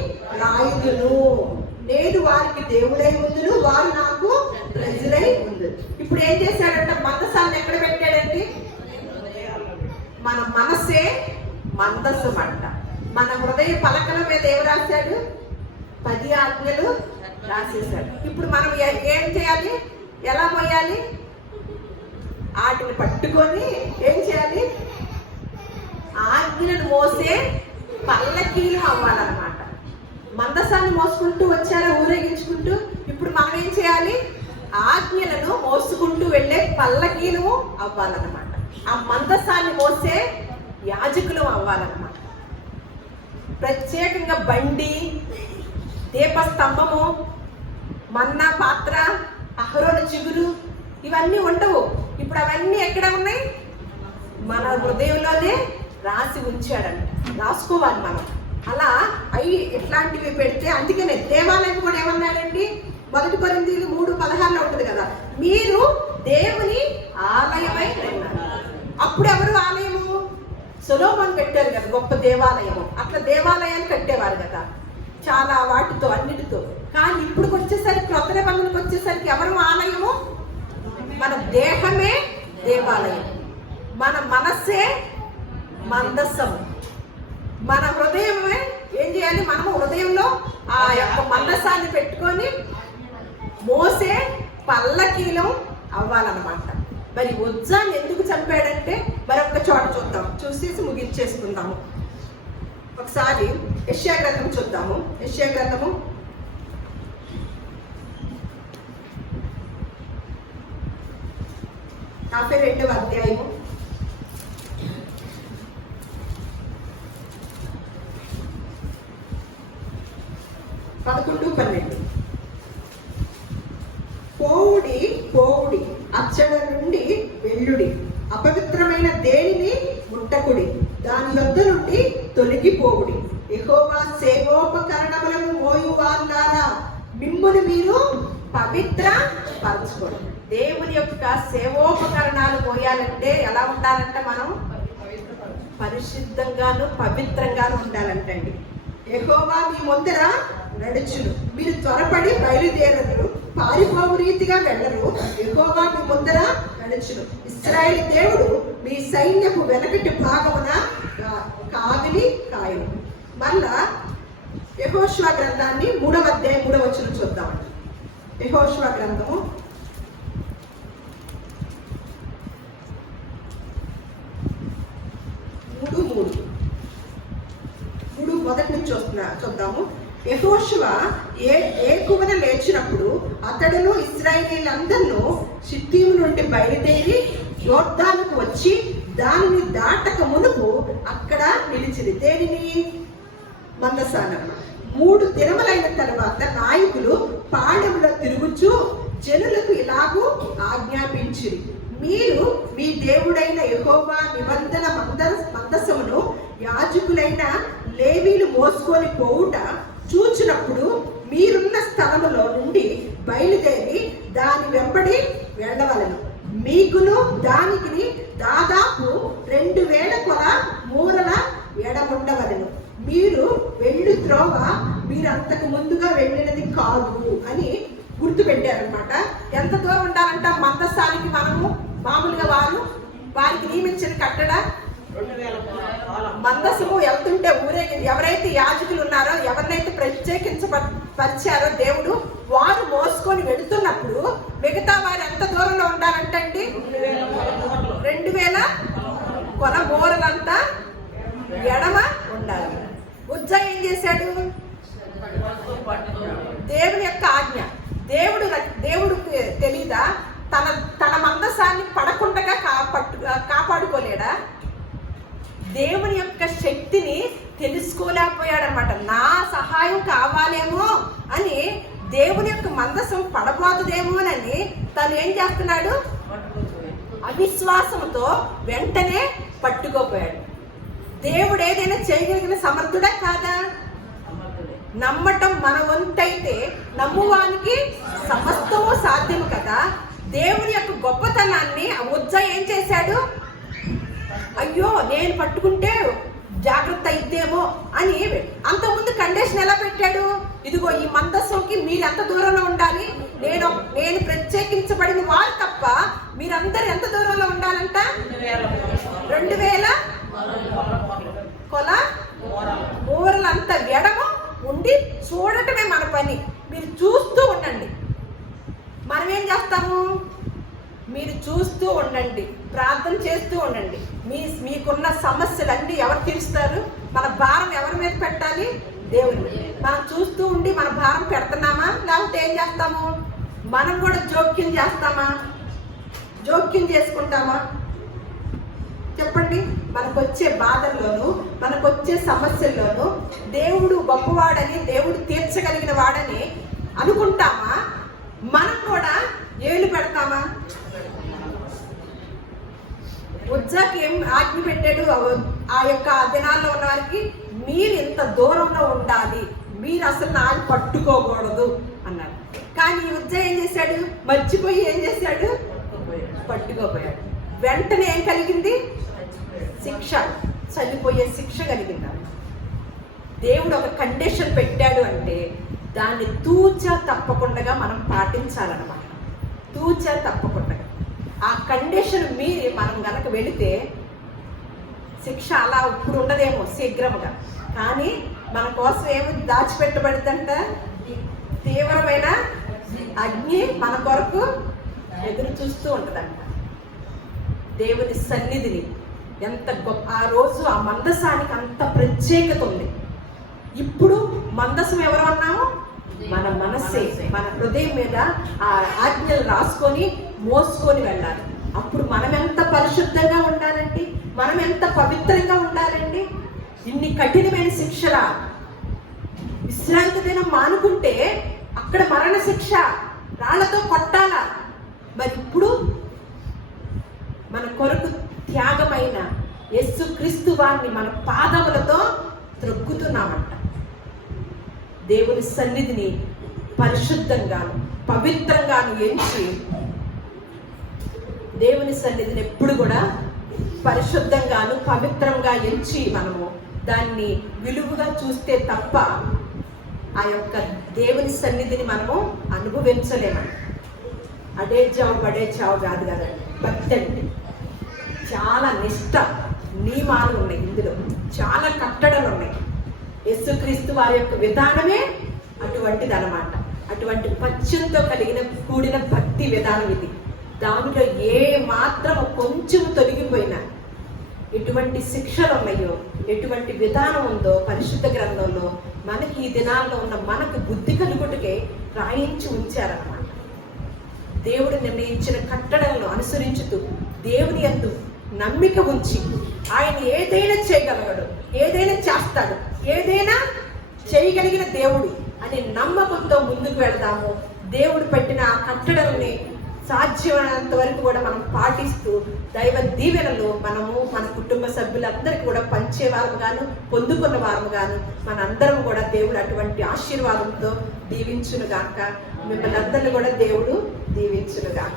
రాయుదును, నేను వారికి దేవుడై ఉందును, వారు నాకు ప్రజలై ఉండు. ఇప్పుడు ఏం చేశాడంట? మందసాన్ని ఎక్కడ పెట్టాడండి? మన మనసే మందసం అంట. మన హృదయ పలకల మీద ఏం రాశాడు? 10 ఆజ్ఞలు రాసేశాడు. ఇప్పుడు మనం ఏం చేయాలి? ఎలా పోయాలి? వాటిని పట్టుకొని ఏం చేయాలి? ఆజ్ఞలను మోసే పల్లకీలు అవ్వాలన్నమాట. మందసాన్ని మోసుకుంటూ వచ్చారా ఊరేగించుకుంటూ? ఇప్పుడు మనం ఏం చేయాలి? ఆజ్ఞలను మోసుకుంటూ వెళ్ళే పల్లకీలు అవ్వాలన్నమాట. ఆ మందసాన్ని మోసే యాజకులు అవ్వాలన్నమాట. ప్రత్యేకంగా బండి, దీపస్తంభము, మన్నా పాత్ర, అహరోను చిగురు ఇవన్నీ ఉండవు. ఇప్పుడు అవన్నీ ఎక్కడ ఉన్నాయి? మన హృదయంలోనే రాసి ఉంచాడంట. రాసుకోవాలి మనం. అలా అవి ఇట్లాంటివి పెడితే, అందుకనే దేవాలయం కూడా ఏమన్నాడండి? 1 కొరింథీయులు 3:16 ఉంటుంది కదా, మీరు దేవుని ఆలయమై ఉన్నారు. అప్పుడు ఎవరు ఆలయము? సొలొమోను కట్టారు కదా గొప్ప దేవాలయము. అట్లా దేవాలయాన్ని కట్టేవారు కదా చాలా వాటితో అన్నిటితో. కానీ ఇప్పుడు వచ్చేసరికి, క్రొత్త నిబంధనకు వచ్చేసరికి ఎవరు ఆలయము? మన దేహమే దేవాలయం, మన మనస్సే మందసం, మన హృదయమే ఏం చేయాలి? మనము హృదయంలో ఆ యొక్క మందసాన్ని పెట్టుకొని మోసే పల్లకీలం అవ్వాలన్నమాట. మరి ఉజ్జాన్ని ఎందుకు చంపాడంటే మరొక చోట చూద్దాం, చూసేసి ముగించేసుకుందాము. ఒకసారి యెషయా గ్రంథం చూద్దాము. యెషయా గ్రంథము 52వ అధ్యాయము 11-12. పోవుడి పోవుడి, అచ్చడ నుండి వెళ్ళుడి, అపవిత్రమైన దేనిని ముట్టకుడి, దాని యొద్ద నుండి తొలగిపోవుడి. యెహోవా సేవోపకరణములను మోయువారులారా, మిమ్మును మీరు పవిత్ర పరచుకోండి. దేవుని యొక్క సేవోపకరణాలు మోయాలంటే ఎలా ఉండాలంట? మనం పరిశుద్ధంగాను పవిత్రంగాను ఉండాలంటండి. యెహోవా మీ ముందర నడుచును, మీరు త్వరపడి బయలుదేరరు, పారిపోవు రీతిగా వెళ్ళరు. యెహోవా మీ ముందర నడుచును, ఇశ్రాయేలు దేవుడు మీ సైన్యపు వెనకటి భాగమున కావిలి కాయను. మళ్ళా యెహోషువ గ్రంథాన్ని 3వ అధ్యాయం 3వ వచనం చూద్దామండి. యెహోషువ గ్రంథము 3:3 మొదటి నుంచి చూద్దాము. యెహోషువ ఏకువన లేచినప్పుడు అతడును ఇశ్రాయేలీయులందరూ షిత్తీము నుండి బయలుదేరి యోర్దానుకు వచ్చి దానిని దాటక మునుపు అక్కడ నిలిచింది. దేనిని? మందసానం. 3 దినములైన తర్వాత నాయకులు పాళెంలో తిరుగుచూ జనులకు ఇలాగూ ఆజ్ఞాపించిరి, మీరు మీ దేవుడైన యెహోవా నిబంధన మందసమును యాజకులైన లేవీలు మోసుకొని పోవుట చూచినప్పుడు మీరున్న స్థలములో నుండి బయలుదేరి దాని వెంబడి వెళ్ళవలను. మీకును దానికి దాదాపు 2000 కొల మూరల ఎడముండవలను. మీరు వెళ్ళు త్రోవ మీరు అంతకు ముందుగా వెళ్ళినది కాదు అని గుర్తు పెట్టారనమాట. ఎంత దూరం ఉండాలంట మందసానికి? మనము మామూలుగా వారికి నియమించిన కట్టడ 2000 మందసము వెళ్తుంటే ఊరేగింది. ఎవరైతే యాజకులు ఉన్నారో, ఎవరినైతే ప్రత్యేకించపరిచారో దేవుడు, వారు మోసుకొని వెళుతున్నప్పుడు మిగతా వారు ఎంత దూరంలో ఉండాలంటండి? 2000 కొల మూరలంతా ఎడమ ఉండాలి. ఉజ్జా ఏం చేశాడు? దేవుని యొక్క ఆజ్ఞ. దేవుడు తెలీదా? తన మందసాన్ని పడకుండా కాపాడుకోలేడా? దేవుని యొక్క శక్తిని తెలుసుకోలేకపోయాడనమాట. నా సహాయం కావాలేమో అని, దేవుని యొక్క మందసం పడబోతుందేమోనని తను ఏం చేస్తున్నాడు? అవిశ్వాసంతో వెంటనే పట్టుకోపోయాడు. దేవుడు ఏదైనా చేయగలిగిన సమర్థుడా కాదా? నమ్మటం మన వంతైతే నమ్మువానికి సమస్తము సాధ్యం కదా. దేవుని యొక్క గొప్పతనాన్ని ఉజ్జా ఏం చేశాడు? అయ్యో నేను పట్టుకుంటే జాగ్రత్త అయిద్దేమో అని అంతకుముందు కండిషన్ ఎలా పెట్టాడు? ఇదిగో ఈ మందస్సుకి మీరు ఎంత దూరంలో ఉండాలి, నేను ప్రత్యేకించబడిన వారు తప్ప మీరందరూ ఎంత దూరంలో ఉండాలంట? 2000 కొల మూరలంత ఎడమ ఉండి చూడటమే మన పని. మీరు చూస్తూ ఉండండి. మనం ఏం చేస్తాము? మీరు చూస్తూ ఉండండి, ప్రార్థన చేస్తూ ఉండండి. మీకున్న సమస్యలన్నీ ఎవరు తీరుస్తారు? మన భారం ఎవరి మీద పెట్టాలి? దేవుడు. మనం చూస్తూ ఉండి మన భారం పెడుతున్నామా? లేకపోతే ఏం చేస్తాము? మనం కూడా జోక్యం చేస్తామా? జోక్యం చేసుకుంటామా? చెప్పండి. మనకొచ్చే బాధల్లోనూ, మనకొచ్చే సమస్యల్లోనూ దేవుడు గొప్పవాడని, దేవుడు తీర్చగలిగిన వాడని అనుకుంటామా? మనం కూడా ఏళ్ళు పెడతామా? ఉజ్జాకి ఏం ఆజ్ఞ పెట్టాడు? ఆ యొక్క దినాల్లో ఉన్న వారికి, మీరు ఇంత దూరంలో ఉండాలి, మీరు అసలు నాకు పట్టుకోకూడదు అన్నాడు. కానీ ఉజ్జా ఏం చేశాడు? మర్చిపోయి ఏం చేశాడు? పట్టుకోపోయాడు. వెంటనే ఏం కలిగింది? శిక్ష, చనిపోయే శిక్ష కలిగింది. దేవుడు ఒక కండిషన్ పెట్టాడు అంటే దాన్ని తూచా తప్పకుండా మనం పాటించాలన్నమాట. తూచా తప్పకుండా ఆ కండిషన్ మీరి మనం గనక వెళితే శిక్ష అలా ఇప్పుడు ఉండదేమో శీఘ్రముగా, కానీ మన కోసం ఏమి దాచిపెట్టబడిద్దంట? తీవ్రమైన అగ్ని మన కొరకు ఎదురు చూస్తూ ఉంటుందంట. దేవుని సన్నిధిని ఎంత గొప్ప! ఆ రోజు ఆ మందసానికి అంత ప్రత్యేకత ఉంది. ఇప్పుడు మందసం ఎవరు అన్నాము? మన మనస్సే, మన హృదయం మీద ఆ ఆజ్ఞలు రాసుకొని మోసుకొని వెళ్ళాలి. అప్పుడు మనం ఎంత పరిశుద్ధంగా ఉండాలండి, మనం ఎంత పవిత్రంగా ఉండాలండి. ఇన్ని కఠినమైన శిక్షల, విశ్రాంతి దినం మానుకుంటే అక్కడ మరణ శిక్ష, రాళ్లతో కొట్టాలా. మరి ఇప్పుడు మన కొరకు త్యాగమైన యేసుక్రీస్తు వారిని మన పాదములతో త్రొక్కుతున్నామంట. దేవుని సన్నిధిని పరిశుద్ధంగాను పవిత్రంగాను ఎంచి, దేవుని సన్నిధిని ఎప్పుడు కూడా పరిశుద్ధంగాను పవిత్రంగా ఎంచి మనము దాన్ని విలువగా చూస్తే తప్ప ఆ యొక్క దేవుని సన్నిధిని మనము అనుభవించలేమండి. అడే చావు బడే చావు కాదు కదండి భక్తి అంటే. చాలా నిష్ట నియమాలు ఉన్నాయి, ఇందులో చాలా కట్టడలు ఉన్నాయి. యేసుక్రీస్తు వారి యొక్క విధానమే అటువంటిది అన్నమాట. అటువంటి పచ్చంతో కూడిన భక్తి విధానం ఇది. దానిలో ఏ మాత్రం కొంచెం తొలగిపోయినా, ఎటువంటి శిక్షలు ఉన్నాయో, ఎటువంటి విధానం ఉందో పరిశుద్ధ గ్రంథంలో మనకి ఈ దినాల్లో ఉన్న మనకు బుద్ధి కలుగుటకే రాయించి ఉంచారన్నమాట. దేవుడు నిర్ణయించిన కట్టడలను అనుసరించుతూ దేవుని యందు నమ్మిక ఉంచి, ఆయన ఏదైనా చేయగలగడు, ఏదైనా చేస్తాడు, ఏదైనా చేయగలిగిన దేవుడు అనే నమ్మకంతో ముందుకు వెళ్దాము. దేవుడు పెట్టిన ఆ కట్టడల్ని సాధ్యమైనంత వరకు కూడా మనం పాటిస్తూ దైవ దీవెనలు మనము మన కుటుంబ సభ్యులందరికీ కూడా పంచేవారు గాను పొందుకున్న వారు గాను మనందరం కూడా దేవుడు అటువంటి ఆశీర్వాదంతో దీవించును గాక. మిమ్మల్ని అందరినీ కూడా దేవుడు దీవించును గాక.